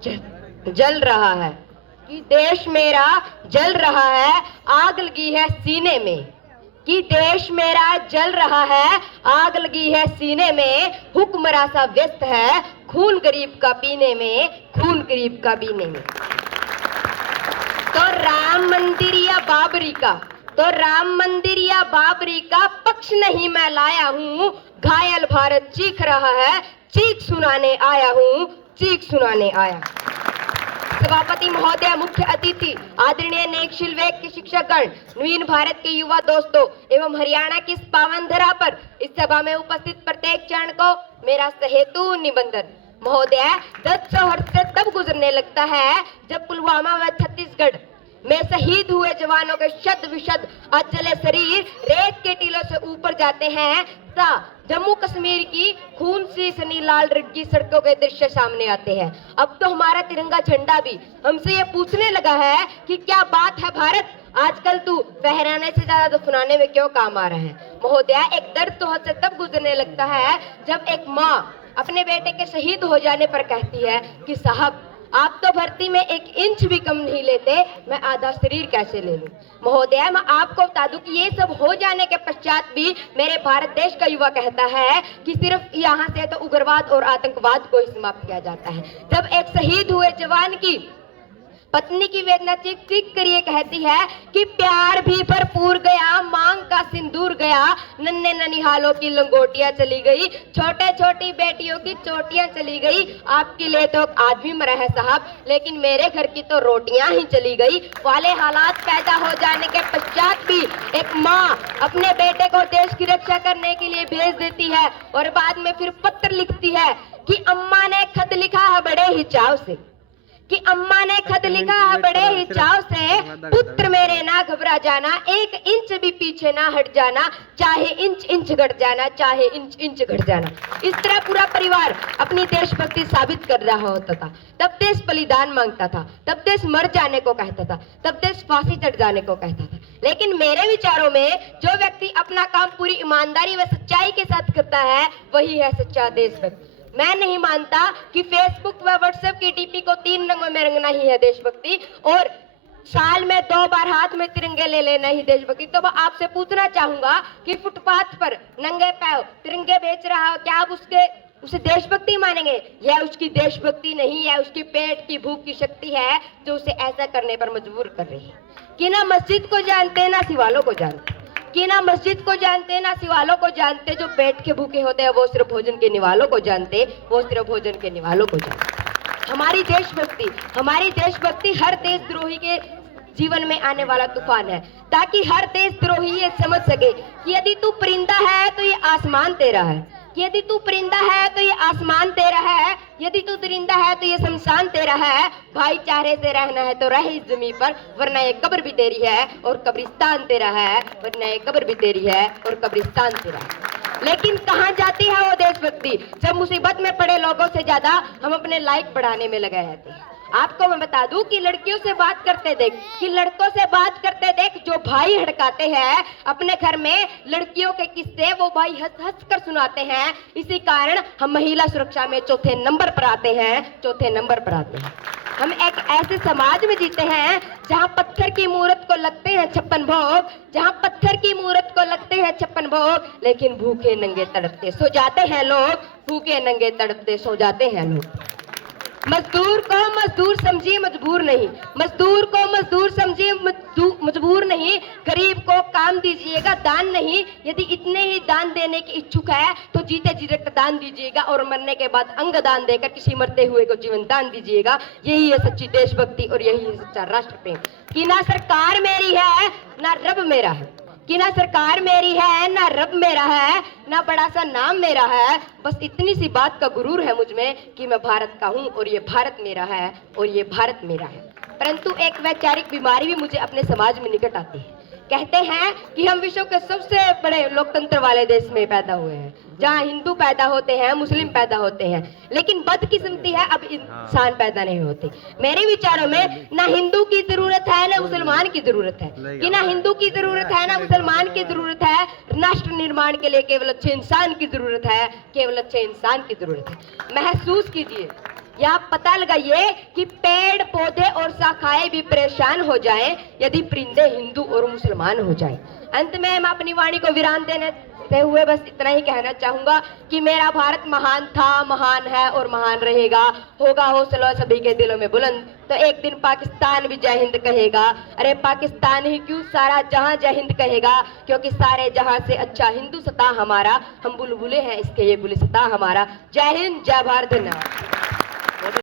जल रहा है, कि देश मेरा जल रहा है, आग लगी है सीने में, कि देश मेरा जल रहा है, आग लगी है सीने में, हुक्मरां सा व्यस्त है खून गरीब का पीने में, खून गरीब का पीने में। तो राम मंदिर या बाबरी का, तो राम मंदिर या बाबरी का पक्ष नहीं मैं लाया हूं, घायल भारत चीख रहा है, चीख सुनाने आया हूं, चीख सुनाने आया। सभापति महोदय, मुख्य अतिथि, आदरणीय नेक शिलवेक के शिक्षकगण, नवीन भारत के युवा दोस्तों एवं हरियाणा की इस पावन धरा पर इस सभा में उपस्थित प्रत्येक चरण को मेरा सहेतु निबंधन। महोदय, 10 हर्ष से तब गुजरने लगता है जब पुलवामा व छत्तीसगढ़ में शहीद हुए जवानों के शत विशद अचले शरीर रेत के टीलों से ऊपर जाते हैं, ता जम्मू कश्मीर की खून सी सनी लाल रंगी सड़कों के दृश्य सामने आते हैं। अब तो हमारा तिरंगा झंडा भी हमसे ये पूछने लगा है कि क्या बात है भारत, आजकल तू फहराने से ज्यादा दफनाने में क्यों काम आ रहा है। महोदय, एक दर्द तो हद से तब गुजरने लगता है जब एक माँ अपने बेटे के शहीद हो जाने पर कहती है कि साहब आप तो भर्ती में 1 इंच भी कम नहीं लेते, मैं आधा शरीर कैसे ले लूं। महोदय, मैं आपको बता दूं कि ये सब हो जाने के पश्चात भी मेरे भारत देश का युवा कहता है कि सिर्फ यहाँ से तो उग्रवाद और आतंकवाद को ही समाप्त किया जाता है। जब एक शहीद हुए जवान की पत्नी की वेदना चीख चीख कर ये कहती है कि प्यार भी भरपूर गया, मांग का सिंदूर गया, नन्हे ननिहालों की लंगोटियां चली गई, छोटे छोटी बेटियों की चोटियां चली गई, आपके लिए तो आदमी मरा है साहब, लेकिन मेरे घर की तो रोटियां ही चली गई वाले हालात पैदा हो जाने के पश्चात भी एक माँ अपने बेटे को देश की रक्षा करने के लिए भेज देती है और बाद में फिर पत्र लिखती है कि अम्मा ने खत लिखा है बड़े ही चाव से, कि अम्मा ने खत लिखा है बड़े ही चाव से, पुत्र मेरे ना घबरा जाना, 1 इंच भी पीछे ना हट जाना, चाहे इंच इंच घट जाना, चाहे इंच इंच घट जाना। इस तरह पूरा परिवार अपनी देशभक्ति साबित कर रहा होता था। तब देश बलिदान मांगता था, तब देश मर जाने को कहता था, तब देश फांसी चढ़ जाने को कहता था। लेकिन मेरे विचारों में जो व्यक्ति अपना काम पूरी ईमानदारी व सच्चाई के साथ करता है वही है सच्चा देशभक्त। मैं नहीं मानता कि फेसबुक व व्हाट्सएप की डीपी को 3 रंगों में रंगना ही है देशभक्ति और साल में 2 बार हाथ में तिरंगे ले लेना ही देशभक्ति। तो मैं आपसे पूछना चाहूंगा कि फुटपाथ पर नंगे पैर तिरंगे बेच रहा है, क्या आप उसे देशभक्ति मानेंगे? यह उसकी देशभक्ति नहीं है, उसकी पेट की भूख की शक्ति है जो उसे ऐसा करने पर मजबूर कर रही है। कि ना मस्जिद को जानते ना सिवालों को जानते, कि ना मस्जिद को जानते ना सिवालों को जानते, जो पेट के भूखे होते हैं वो सिर्फ भोजन के निवालों को जानते, वो सिर्फ भोजन के निवालों को जानते। हमारी देशभक्ति हर देशद्रोही के जीवन में आने वाला तूफान है, ताकि हर देशद्रोही ये समझ सके कि यदि तू परिंदा है तो ये आसमान तेरा है, कि यदि तू परिंदा है तो ये आसमान तेरा है, यदि तू दरिंदा है तो ये शमशान तेरा है। भाईचारे से रहना है तो रह इस जमीन पर, वरना ये कब्र भी तेरी है और कब्रिस्तान तेरा है, वरना ये कब्र भी तेरी है और कब्रिस्तान तेरा है। लेकिन कहाँ जाती है वो देशभक्ति जब मुसीबत में पड़े लोगों से ज्यादा हम अपने लाइक बढ़ाने में लगे रहते हैं। आपको मैं बता दूं कि लड़कियों से बात करते देख, कि लड़कों से बात करते देख, जो भाई हड़काते हैं अपने घर में लड़कियों के किस्से वो भाई हंस हंस कर सुनाते हैं। इसी कारण हम महिला सुरक्षा में चौथे नंबर पर आते हैं। हम एक ऐसे समाज में जीते हैं जहां पत्थर की मूर्त को लगते हैं 56 भोग, जहां पत्थर की मूर्त को लगते हैं 56 भोग, लेकिन भूखे नंगे तड़पते सो जाते हैं लोग, भूखे नंगे तड़पते सो जाते हैं लोग। मजदूर को मजदूर समझिए मजबूर नहीं, मजदूर को मजदूर समझिए मजबूर नहीं, गरीब को काम दीजिएगा दान नहीं। यदि इतने ही दान देने की इच्छुक है तो जीते जी रक्तदान दीजिएगा और मरने के बाद अंग दान देकर किसी मरते हुए को जीवन दान दीजिएगा। यही है सच्ची देशभक्ति और यही है सच्चा राष्ट्र प्रेम। कि ना सरकार मेरी है ना रब मेरा है, कि ना सरकार मेरी है ना रब मेरा है, ना बड़ा सा नाम मेरा है, बस इतनी सी बात का गुरूर है मुझ में कि मैं भारत का हूँ और ये भारत मेरा है और ये भारत मेरा है। परंतु एक वैचारिक बीमारी भी मुझे अपने समाज में निकट आती है। कहते हैं कि हम विश्व के सबसे बड़े लोकतंत्र वाले देश में पैदा हुए हैं, जहाँ हिंदू पैदा होते हैं, मुस्लिम पैदा होते हैं, लेकिन बदकिस्मती है अब इंसान पैदा नहीं होते। मेरे विचारों में ना हिंदू की जरूरत है ना मुसलमान की जरूरत है, कि ना हिंदू की जरूरत है ना मुसलमान की जरूरत है। राष्ट्र निर्माण के लिए केवल अच्छे इंसान की जरूरत है, केवल अच्छे इंसान की जरूरत है। या पता लगाइए कि पेड़ पौधे और शाखाएं भी परेशान हो जाएं यदि परिंदे हिंदू और मुसलमान हो जाएं। अंत में मैं अपनी वाणी को विराम देते हुए बस इतना ही कहना चाहूंगा कि मेरा भारत महान था, महान है और महान रहेगा। होगा हौसला सभी के दिलों में बुलंद, तो एक दिन पाकिस्तान भी जय हिंद कहेगा। अरे पाकिस्तान ही क्यों, सारा जहां जय हिंद कहेगा, क्योंकि सारे जहां से अच्छा हिंदू सता हमारा। हम बुलबुले हैं इसके ये गुलिस्तां हमारा। जय हिंद, जय भारत, धन्यवाद।